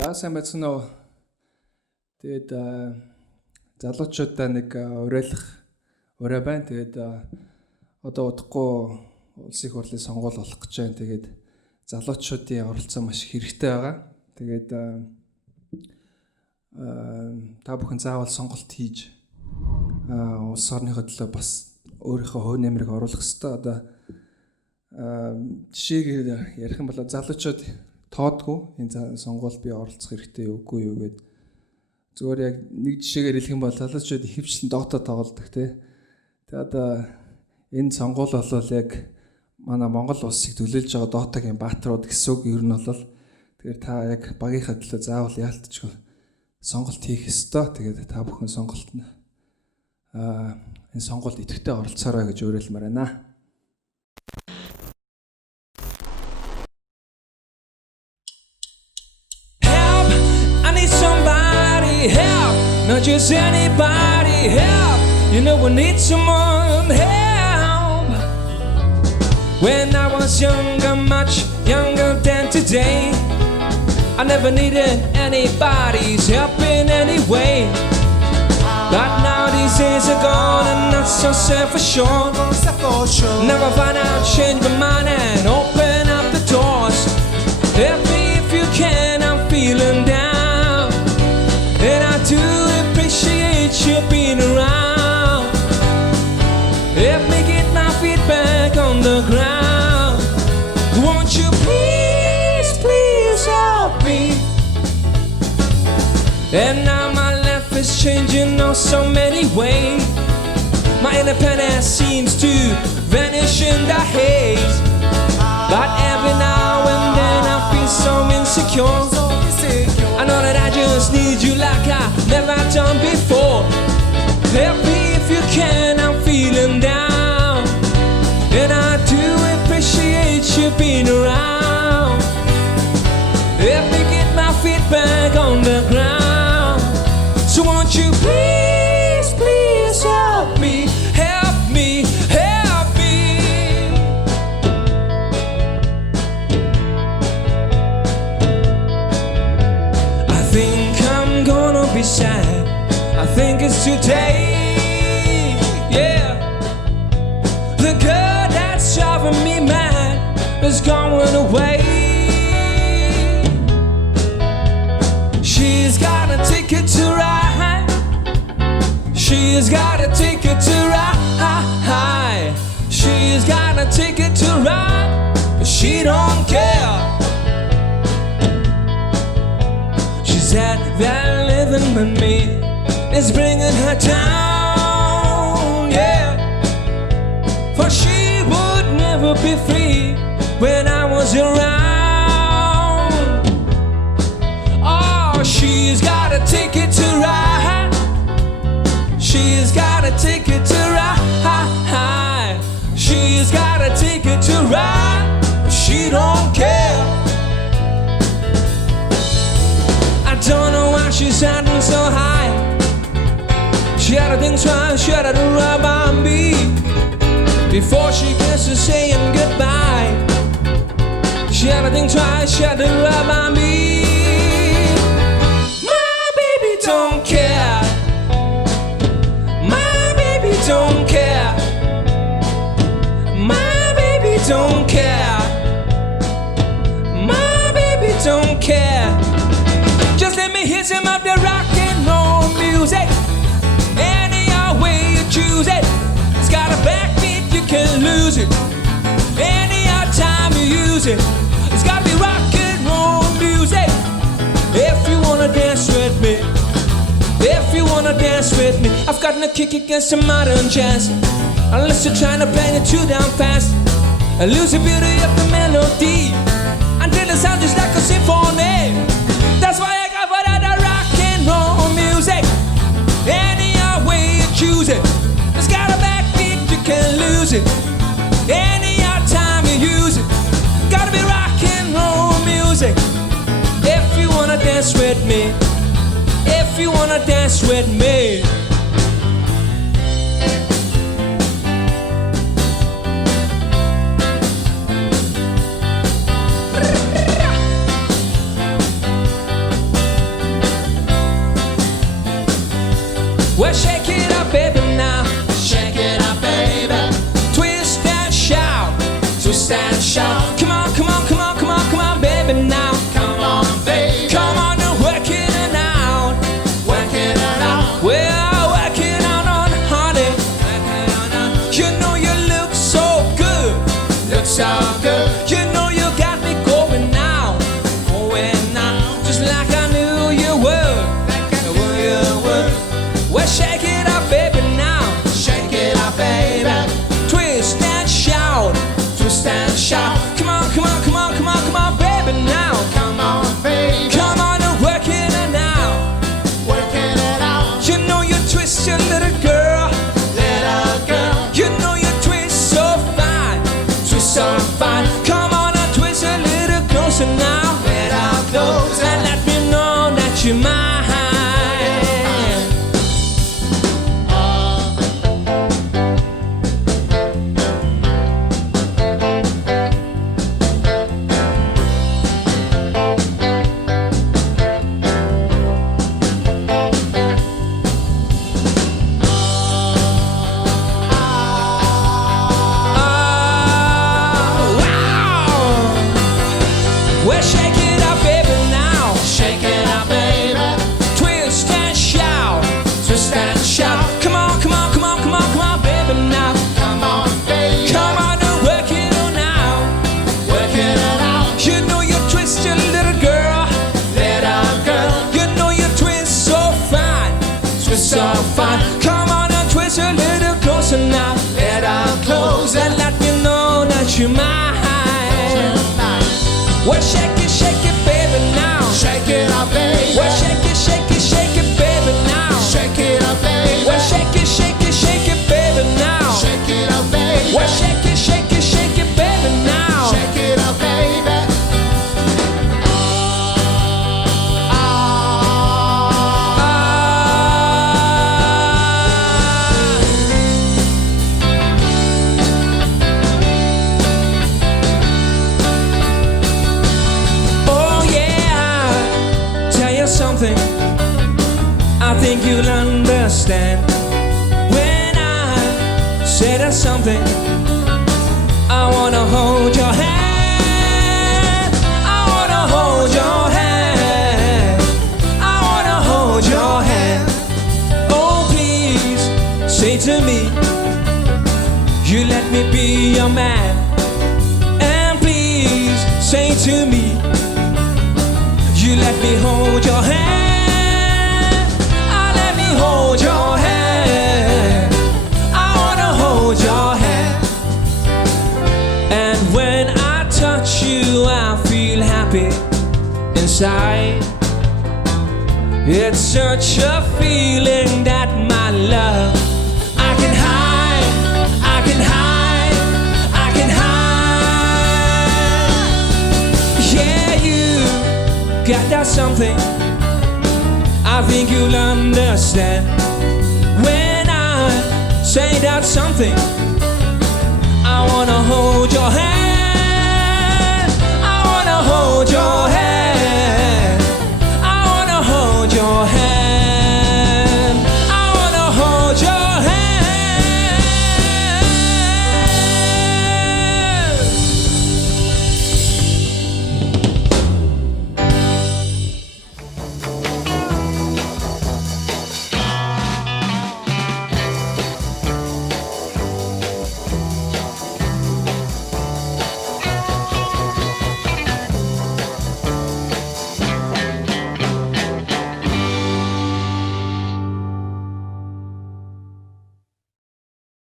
За сайн байцгаана уу. Тэгээд залуучуудаа нэг уриалах ураа байна. Тэгээд одоо удахгүй улсын их хурлын сонгуул болох гэж байна. Тэгээд залуучуудын оролцоо маш хэрэгтэй байгаа. Тэгээд та бүхэн заавал сонголт хийж улс орныхоо төлөө бас өөрийнхөө хувь нэмрийг оруулах хэрэгтэй. Одоо жишээг ярих юм бол залуучууд тоодгүй энэ сонгуульд би оролцох хэрэгтэй үгүй юу гэд зүгээр яг нэг жишээгээр хэлэх юм бол залуучууд ихэвчлэн доотоо тоглодог тий. Тэгээд одоо энэ сонгуул бол яг манай Монгол улсыг төлөөлж байгаа доотогийн бааtruуд гэсэн үг ер нь бол тэгэхээр та яг багийнхаа төлөө заавал яалтчгүй сонголт хийх ёстой. Тэгээд та бүхэн сонголт нь энэ сонгуульд идэвхтэй оролцоорой гэж уриалмаар байна. Help, not just anybody, help. You know we need someone, help. When I was younger, much younger than today, I never needed anybody's help in any way. But now these days are gone and not so self-assured. Never find out, change my mind and open up the doors. Help me if you can, I'm feeling down. And I do appreciate you being around. Help me get my feet back on the ground. Won't you please, please help me? And now my life is changing in so many ways. My independence seems to vanish in the haze. But every now and then I feel so insecure. I know that I just need you like I never done before. Help me if you can, I'm feeling down. And I do appreciate you being around. Help me get my feet back on the ground. So won't you please, please help me, help me, help me. I think I'm gonna be sad. I think it's today, yeah. The girl that's driving me mad is going away. She's got a ticket to ride. She's got a ticket to ride. She's got a ticket to ride, but she don't care. She said that living with me is bringing her down, yeah. For she would never be free when I was around. Oh, she's got a ticket to ride. She's got a ticket to ride. She's got a ticket to ride, but she don't care. I don't know why she's acting so high. She had a thing trying, she had to rub on me before she gets to saying goodbye. She had a thing trying, she had to rub on me. My baby don't care. My baby don't care. My baby don't care. My baby don't care. Just let me hit some of the rock and roll music. Any way you choose it. It's got a backbeat, you can lose it. Any time you use it. It's gotta be rock and roll music. If you wanna dance with me, if you wanna dance with me, I've got no kick against the modern jazz. Unless you're trying to bang it too damn fast. I lose the beauty of the melody until it sounds just like a symphony. That's why I got for that rock and roll music. Any way you choose it. It's got a backbeat, you can't lose it. Any time you use it. Gotta be rock and roll music. If you wanna dance with me, if you wanna dance with me. Well, shake it up, baby, now. Shake it up, baby. Twist and shout. Twist and shout. Come on, come on, come on, come on, come on, baby, now. Come on, baby. Come on and work it out. Working it out. Well, work it out, honey. You know you look so good. Look so good. You know you got me going now. Going now. Just like I knew you would. Like I knew you would. Well, shake it up, baby, now. Shake it up, baby. Twist and shout. Twist and shout. Come on, come on, come on, come on, come on, baby, now. Come on, baby. Come on and work it out. Working it out. You know you twist your little girl. Little girl. You know you twist so fine. Twist so fine. Come on and twist a little closer now. Little closer. And let me know that you're mine. Well, shake it up, baby, now. Shake it up, baby. Twist and shout. Twist and shout. Come on, come on, come on, come on, come on, baby, now. Come on, baby. Come on and work it on now. Working it out. You know you twist your little girl. Little girl. You know you twist so fine. Twist so fine. Come on and twist a little closer now. Little closer. And let me know that you're mine. Well, shake it, baby, now. Shake it up, baby. Well, shake it, baby, now. Shake it up, baby. Well, shake it, baby, now. Shake it up, baby. Well, shake it, baby, now. Shake it up, baby. Oh yeah, tell you something. I think you'll understand when I say there's something. I wanna hold your hand. I wanna hold your hand. I wanna hold your hand. Oh, please say to me, you let me be your man. And please say to me, you let me hold your hand. Let me hold your hand. I wanna hold your hand. And when I touch you, I feel happy inside. It's such a feeling that my love I can hide, I can hide, I can hide. Yeah, you got that something. I think you'll understand when I say that something. I wanna hold your hand.